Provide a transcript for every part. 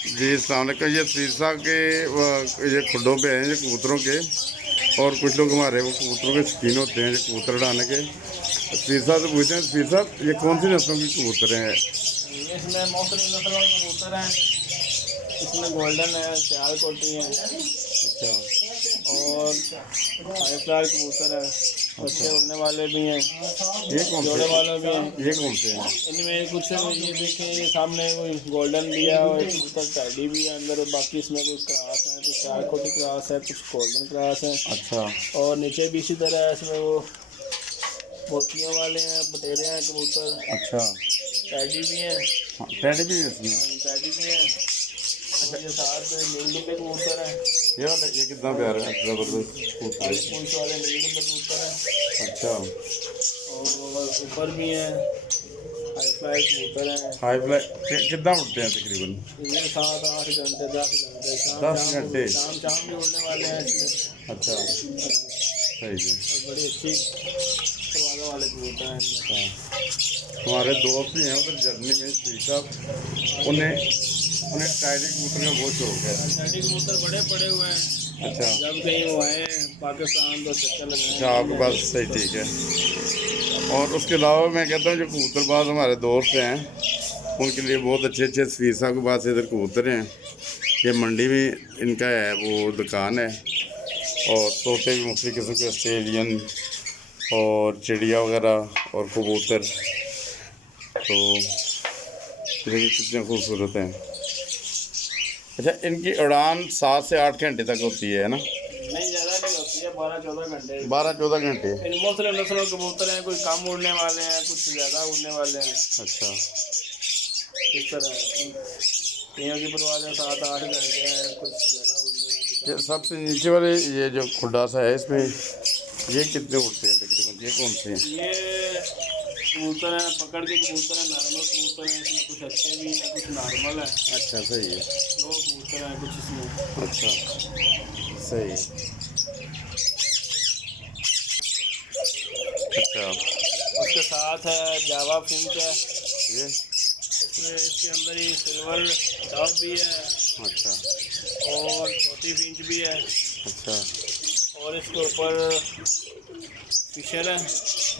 जी अस्सलाम वालेकुम। ये सीरसा के ये खुडों पे हैं ये कबूतरों के, और कुछ लोग हमारे वो कबूतरों के शौकीन होते हैं जो कबूतर उड़ाने के। सीरसा से पूछते हैं, सीरसा ये कौन सी नस्लों के कबूतर हैं? ये इसमें मुख्तलिफ नस्लों के कबूतर हैं। इसमें गोल्डन है, सियालकोटी है अच्छा और हाई फ्लावर कबूतर है। अच्छा। बच्चे उड़ने वाले भी हैं, ये कौन से जोड़े वाले भी हैं। ये कौन से हैं? इनमें कुछ ये देखें, ये सामने कोई गोल्डन भी है और एक कबूतर टैडी भी है अंदर, और बाकी इसमें कुछ क्रास है, कुछ सियालकोटी क्रास है, कुछ गोल्डन क्रास है। अच्छा और नीचे भी इसी तरह है, इसमें वो बोतियों वाले हैं, बटेरे हैं कबूतर, अच्छा। टैडी भी हैं। हाँ टेडी भी है इसमें। टैडी भी हैं। और ये साथ नीलू के कबूतर हैं, ये वाला ये कितना प्यारा है, ज़बरदस्त कबूतर काली है। पूंछ वाले नीलू के कबूतर हैं। अच्छा और ऊपर भी हैं हाई फ्लाई कबूतर हैं। हाई फ्लाई कितना उड़ते हैं तकरीबन? ये 7-8 घंटे 10 घंटे शाम 10 शाम घंटे। शाम शाम भी उड़ने वाले हैं इसमें। अच्छा सही है। और बड़ी अच्छी परवाज़ों वाले कबूतर हैं इनमें। अच्छा हमारे दोस्त भी हैं उधर जर्नी में श्री साहब, उन्हें उन्हें टायरी कबूतर का बहुत शौक है। टैडी कबूतर बड़े पड़े हुए हैं। अच्छा जब कहीं वो आए पाकिस्तान तो चक्कर अच्छा आपके पास सही ठीक है। और उसके अलावा मैं कहता हूँ जो कबूतरबाज हमारे दोस्त हैं उनके लिए बहुत अच्छे अच्छे सफीर साहब के पास इधर कबूतर हैं। ये मंडी में इनका है वो दुकान है, और तोते भी मुख्तलिफ किस्म के ऑस्ट्रेलियन और चिड़िया वगैरह और कबूतर, तो देखिए कितने खूबसूरत हैं। अच्छा इनकी उड़ान 7 से 8 घंटे तक होती है ना? नहीं, ज़्यादा नहीं होती है, 12-14 घंटे। 12-14 घंटे। इन मुख्तलिफ नस्लों के कबूतर हैं, कोई कम उड़ने वाले हैं, कुछ ज़्यादा उड़ने वाले हैं। अच्छा इस तरह है। कईयों की परवाज़ें 7-8 घंटे हैं, कुछ ज़्यादा उड़ने हैं, कुछ ये कम। सबसे नीचे वाले ये जो खुड्डा सा है इसमें ये कितने उड़ते हैं तकरीबन, ये कौन से हैं? ये कबूतर हैं, पकड़ के कबूतर हैं, नॉर्मल कबूतर हैं। इसमें कुछ अच्छे भी हैं, कुछ नॉर्मल है। अच्छा सही है। दो कबूतर हैं कुछ इसमें। अच्छा सही है। अच्छा उसके साथ है जावा फिंच है। ये इसमें इसके अंदर ही सिल्वर डॉग भी है अच्छा और छोटी फिंच भी है। अच्छा और इसके ऊपर फिशर है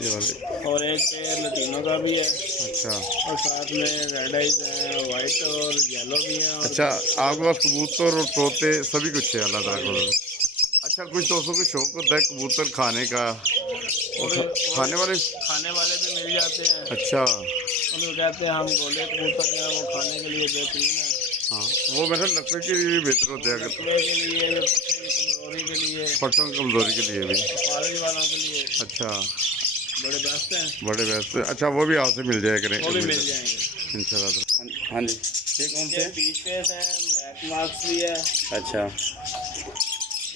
ये वाले और एक पेयर लटीनों का भी है। अच्छा और साथ में रेड आइज हैं, वाइट और येलो भी हैं। और अच्छा आपके पास कबूतर और तोते सभी कुछ है अल्लाह ताला को। अच्छा कुछ दोस्तों को शौक होता है कबूतर खाने का, और खाने वाले। खाने वाले भी मिल जाते हैं। अच्छा उनको कहते हैं हम गोले कबूतर जो है वो खाने के लिए बेहतरीन है। हाँ वो मेरे लकड़ी के लिए भी बेहतर होते हैं, अगर लकवे के लिए, जो पट्टे की कमजोरी के लिए, पटन कमजोरी के लिए भी। फारज वालों के लिए अच्छा बड़े बेस्ट हैं। बड़े व्यस्त। अच्छा वो भी आपसे मिल जाया करें वो भी मिल जाएंगे। इंशाल्लाह। हाँ जी ये कौन से ये हैं? बीच फेस हैं, ब्लैक मार्क्स भी है। अच्छा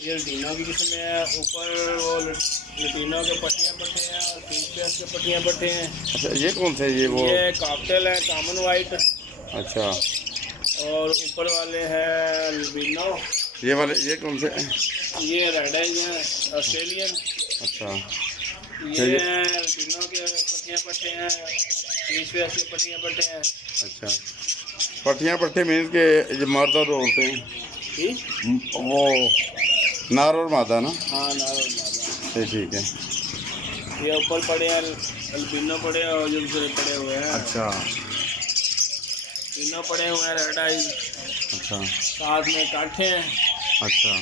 ये लटीनों की किस्म है। ऊपर वो लटीनों के पट्टियाँ पट्टे हैं और बीच फेस के पट्टियाँ पट्टे हैं। अच्छा ये कौन से ये वो? ये कॉकटेल है, कॉमन वाइट। अच्छा और ऊपर वाले हैं अल्बिनो। ये वाले ये कौन से हैं? ये रेड आइज हैं, ऑस्ट्रेलियन। अच्छा ये लटीनों के पट्टियाँ पट्टे हैं, बीच फेस के पट्टियाँ पट्टे हैं। अच्छा पट्टियाँ पट्टे मीन्स के ये मर्द और औरतें हैं? जी वो नार और मादा ना? हाँ, नार और मादा। ठीक है। ये ऊपर पड़े हैं अल्बिनो पड़े हैं और दूसरे पड़े हुए हैं। अच्छा तीनों पड़े हुए हैं रेड आइज। अच्छा साथ में काठे हैं, अच्छा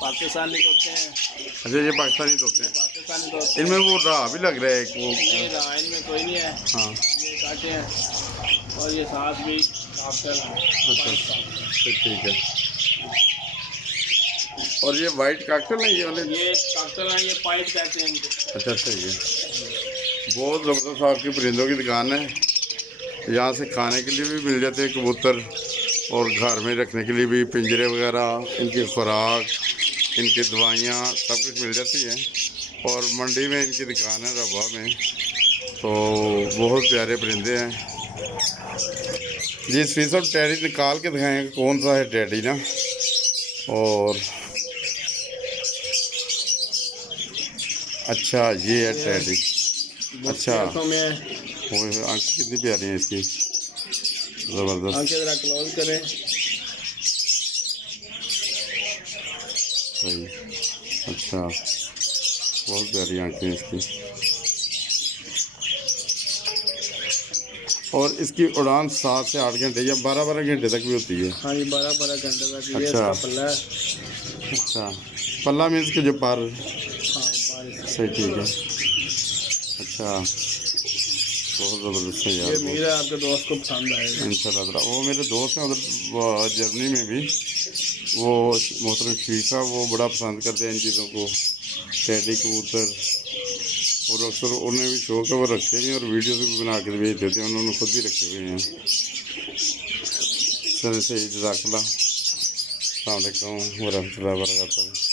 पाकिस्तानी तोते हैं। अच्छा ये पाकिस्तानी तोते हैं। पाकिस्तानी तोते इनमें वो राह भी लग रहा है एक वो। नहीं रहा, इनमें कोई नहीं है। हाँ ये काटे हैं और ये साथ भी काफल हैं। अच्छा ठीक है। और ये वाइट काकटल है ये वाले? ये काकल हैं, ये पाइट कहते हैं इनको। अच्छा सही है। बहुत ज़बरदस्त आपकी परिंदों की दुकान है। यहाँ से खाने के लिए भी मिल जाते हैं कबूतर, और घर में रखने के लिए भी पिंजरे वगैरह, इनकी खुराक, इनकी दवाइयाँ सब कुछ मिल जाती है। और मंडी में इनकी दुकान है रबा में, तो बहुत प्यारे परिंदे हैं जी। इस सब टैडी निकाल के दिखाएंगे कौन सा है टैडी ना। और अच्छा ये है टैडी। अच्छा आंखों में वो आँखें कितनी प्यारी हैं इसकी, ज़बरदस्त। आंखें ज़रा क्लोज करें। सही, अच्छा, बहुत प्यारी आँखें इसकी। और इसकी उड़ान 7 से 8 घंटे या 12-12 घंटे तक भी होती है? हाँ, ये 12-12 घंटे तक ये अच्छा। इसका पल्ला है। अच्छा, पल्ला मीन्स के जो पर, हाँ, बारिश। सही, ठीक है। अच्छा, बहुत ज़बरदस्त है यार। ये उम्मीद है आपके दोस्त को पसंद आएगा इंशाल्लाह ताला। वो मेरे दोस्त हैं उधर जर्मनी में भी, वो मोहतरम शीखा, वो बड़ा पसंद करते हैं इन चीज़ों को, टेडी कबूतर, और अक्सर उन्हें भी शौक है, वो रखते भी हैं और वीडियो भी बना के भेज देते हैं, उन्होंने खुद भी रखे हुए हैं। चलिए, सही, जज़ाकल्लाह। अस्सलाम वालेकुम व रहमतुल्लाहि व बरकातहू।